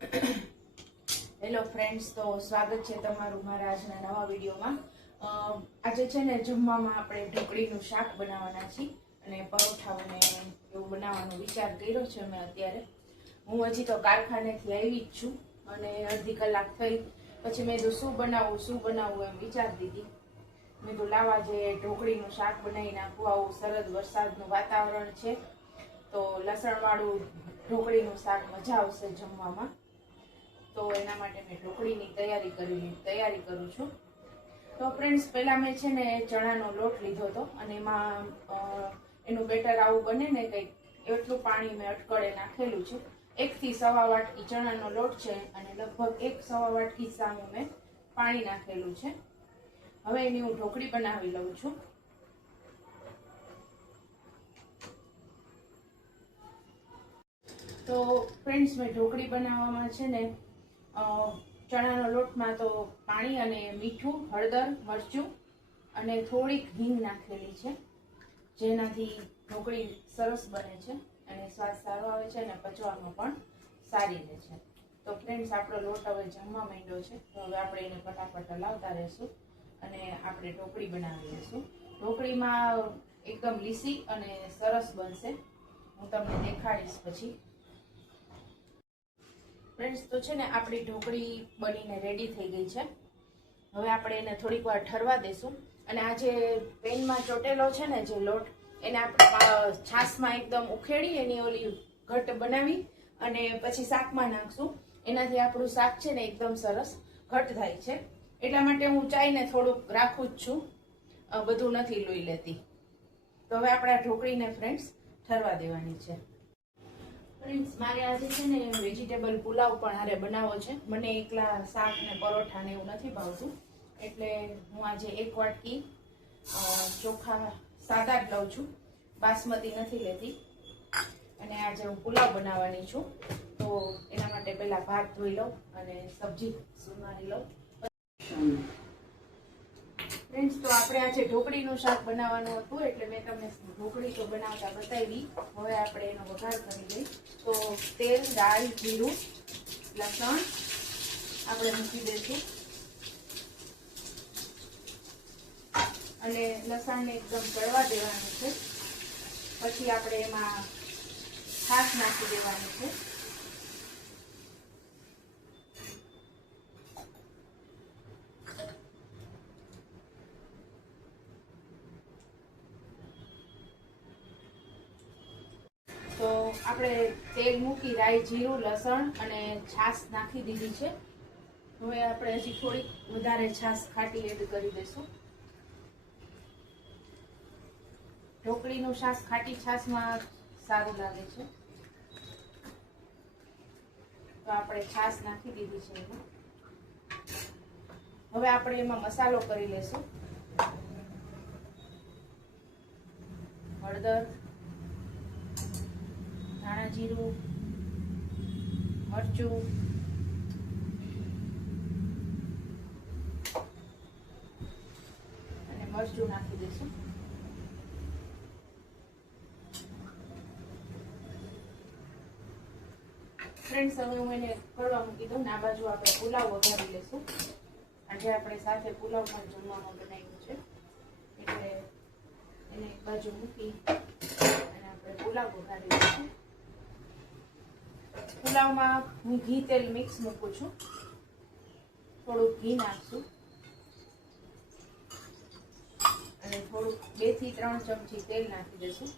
Hello friends, તો સ્વાગત છે તમારું મારા આજના નવા વિડીયોમાં। આજે છે ને જમવામાં આપણે ઢોકળીનું શાક બનાવવાના છીએ અને પરોઠાઓને એવું બનાવવાનો વિચાર કર્યો છે મેં અત્યારે। હું હજી તો કારખાનેથી આવી જ છું અને અડધી કલાક થઈ પછી મેં કીધું શું બનાવવું એમ વિચારતી હતી। મેં કીધું લાવા જે ઢોકળીનું શાક બનાવી નાખું। આવું સરસ વરસાદનું વાતાવરણ છે તો લસણવાળું ઢોકળીનું શાક મજા આવશે જમવામાં। તો એના માટે મેં ઢોકળીની તૈયારી કરું છું। તો ફ્રેન્ડ્સ, પહેલા મેં છે ને ચણાનો લોટ લીધો હતો અને એમાં એનું બેટર આવું બને ને કંઈક એટલું પાણી મેં અટકળે નાખેલું છે। 1 થી સવા વાટકી ચણાનો લોટ છે અને લગભગ 1 સવા વાટકી સામું મેં પાણી નાખેલું છે। હવે એની હું ઢોકળી બનાવી લઉં છું। તો ફ્રેન્ડ્સ, મેં ઢોકળી બનાવવામાં છે ને ચણાનો લોટમાં તો પાણી અને મીઠું, હળદર, મરચું અને થોડીક હિંગ નાખેલી છે, જેનાથી ઢોકળી સરસ બને છે અને સ્વાદ સારો આવે છે અને પચવામાં પણ સારી રહે છે। તો ફ્રેન્ડ્સ, આપણો લોટ હવે જમવા માંડ્યો છે તો હવે આપણે એને ફટાફટ હલાવતા રહીશું અને આપણે ઢોકળી બનાવી લઈશું। ઢોકળીમાં એકદમ લીસી અને સરસ બનશે, હું તમને દેખાડીશ પછી। ફ્રેન્ડ્સ, તો છે ને આપણી ઢોકળી બનીને રેડી થઈ ગઈ છે। હવે આપણે એને થોડીક વાર ઠરવા દેશું અને આ જે પેનમાં ચોટેલો છે ને જે લોટ, એને આપણે છાશમાં એકદમ ઉખેડી એની ઓલી ઘટ બનાવી અને પછી શાકમાં નાખશું। એનાથી આપણું શાક છે ને એકદમ સરસ ઘટ થાય છે। એટલા માટે હું ચાઈને થોડુંક રાખું જ છું, બધું નથી લોહી લેતી। તો હવે આપણે આ ઢોકળીને ફ્રેન્ડ્સ ઠરવા દેવાની છે। ફ્રેન્ડ્સ, મારે આજે છે ને વેજીટેબલ પુલાવ પણ હારે બનાવવો છે। મને એકલા શાક ને પરોઠા ને એવું નથી ભાવતું, એટલે હું આજે 1 વાટકી ચોખા સાદા જ લઉં છું, બાસમતી નથી લેતી। અને આજે હું પુલાવ બનાવવાની છું તો એના માટે પહેલા ભાત ધોઈ લઉં અને સબ્જી સુધારી લઉં। ફ્રેન્ડ્સ, તો આપણે આજે ઢોકળીનું શાક બનાવવાનું હતું એટલે મેં તમને ઢોકળી તો બનાવતા બતાવી। હવે આપણે એનો વઘાર કરી લઈએ। તો તેલ, રાઈ, જીરું, લસણ આપણે મૂકી દઈશું અને લસણને એકદમ ચડવા દેવાનું છે। પછી આપણે એમાં છાશ નાખી દેવાની છે। તો આપણે તેલ મૂકી રાઈ, જીરું, લસણ અને છાશ નાખી દીધી છે। હવે આપણે હજી થોડીક વધારે છાશ ખાટી એડ કરી દઈશું। ઢોકળીનું શાક ખાટી છાશમાં સારું લાગે છે તો આપણે છાશ નાખી દીધી છે એમાં। હવે આપણે એમાં મસાલો કરી લેશું। હળદર, ધાણા જીરું, મરચું અને મરચું નાખી દઈશું। ફ્રેન્ડ્સ, હવે હું એને ખોલવા મૂકી દઉં ને આ બાજુ આપણે પુલાવ વઘારી લઈશું। આજે આપણે સાથે પુલાવ પણ જમવામાં બનાવ્યું છે એટલે એને એક બાજુ મૂકી અને આપણે પુલાવ વઘારી લઈશું। પુલાવમાં હું ઘી તેલ મિક્સ મૂકું છું, થોડુંક ઘી નાખશું અને થોડુંક 2 થી 3 ચમચી તેલ નાખી દઈશું।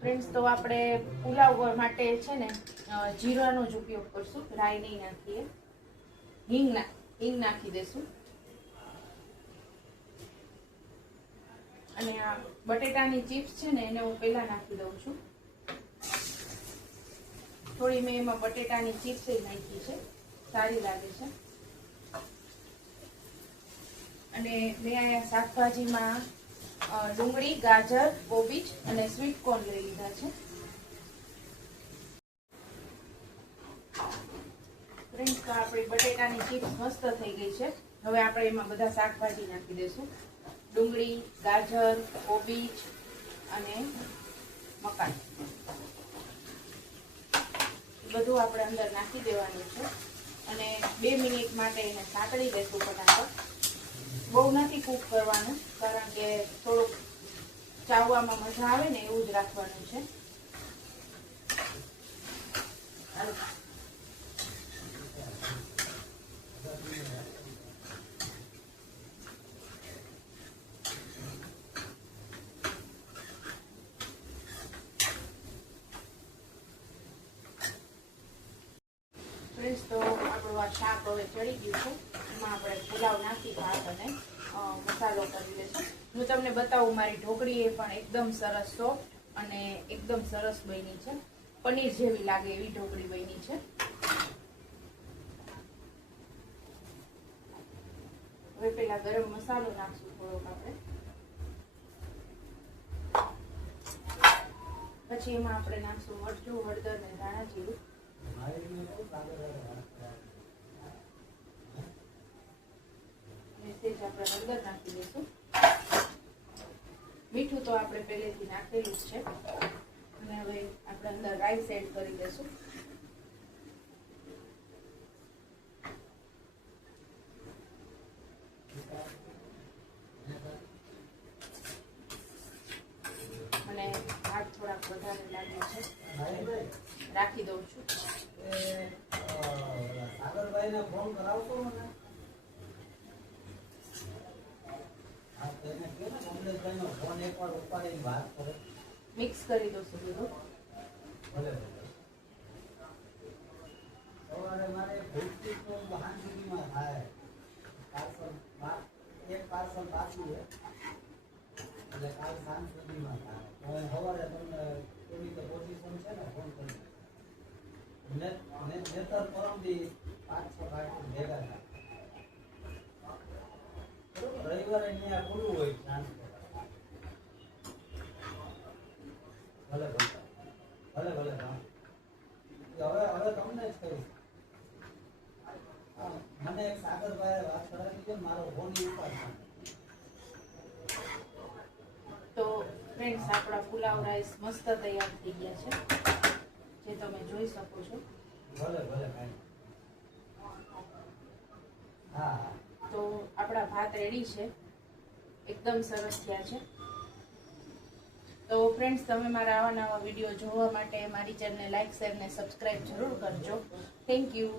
ફ્રેન્ડ્સ, તો આપણે પુલાવ માટે છે ને જીરાનો જ ઉપયોગ કરશું, રાઈ નહીં નાખીએ। હિંગ નાખી દઈશું અને આ બટેટાની ચિપ્સ છે ને એને હું પહેલા નાખી દઉં છું। થોડી મેં એમાં બટેટાની ચિપ્સ નાખી છે, સારી લાગે છે। અને મેં અહીંયા શાકભાજીમાં ડુંગળી, ગાજર, કોબીજ અને સ્વીટ કોર્ન લઈ લીધા છે। ફ્રેન્ડ્સ, તો આપણી બટેટાની ચિપ્સ મસ્ત થઈ ગઈ છે. હવે આપણે એમાં બધા શાકભાજી નાખી દઈશું. ડુંગળી, ગાજર, કોબીજ અને મકાઈ બધું આપણે અંદર નાખી દેવાનું છે અને 2 મિનિટ માટે એને સાંતળી દઈશું ફટાફટ. બહુ નથી કૂક કરવાનું, કારણ કે થોડુંક ચાવવામાં મજા આવે ને એવું જ રાખવાનું છે. ફ્રેન્ડ્સ, તો આપણું આ શાક હવે ચડી ગયું છે. એમાં આપણે પુલાવ નાખી ભાત અને મસાલો કરી લઈશું. હું તમને બતાવું, મારી ઢોકળી એ પણ એકદમ સરસ સોફ્ટ અને એકદમ સરસ બની છે. પનીર જેવી લાગે એવી ઢોકળી બની છે. હવે પેલા ગરમ મસાલો નાખશું થોડોક આપણે, પછી એમાં આપણે નાખશું મરચું, હળદર ને ધાણા જીરું. સેજ આપણે હળદર નાખી દઈશું. મીઠું તો આપણે પહેલેથી નાખેલું જ છે. અને હવે આપણે અંદર રાઈસ એડ કરી દઈશું. અને ભાત થોડાક વધારે લાગે છે, રાખી દઉં છું. મિક્સ કરી દઉં છું બધું. રવિવારે અહીંયા ખુલ્લું હોય ટ્રાન્સફર. ભલે ભલે હવે તમને જ કહીશ. મને એક સાગરભાઈ વાત કરાવી છે, મારો ફોન ઉપાડશે. તો ફ્રેન્ડ્સ, આપણા પુલાવ રાઈસ મસ્ત તૈયાર થઈ ગયા છે, જે તમે જોઈ શકો છો. ભલે હા. તો આપણા ભાત રેડી છે, એકદમ સરસ થયા છે. તો ફ્રેન્ડ્સ, તમે મારા આવા નવા વિડીયો જોવા માટે મારી ચેનલને લાઈક, શેર ને સબસ્ક્રાઇબ જરૂર કરજો. Thank you.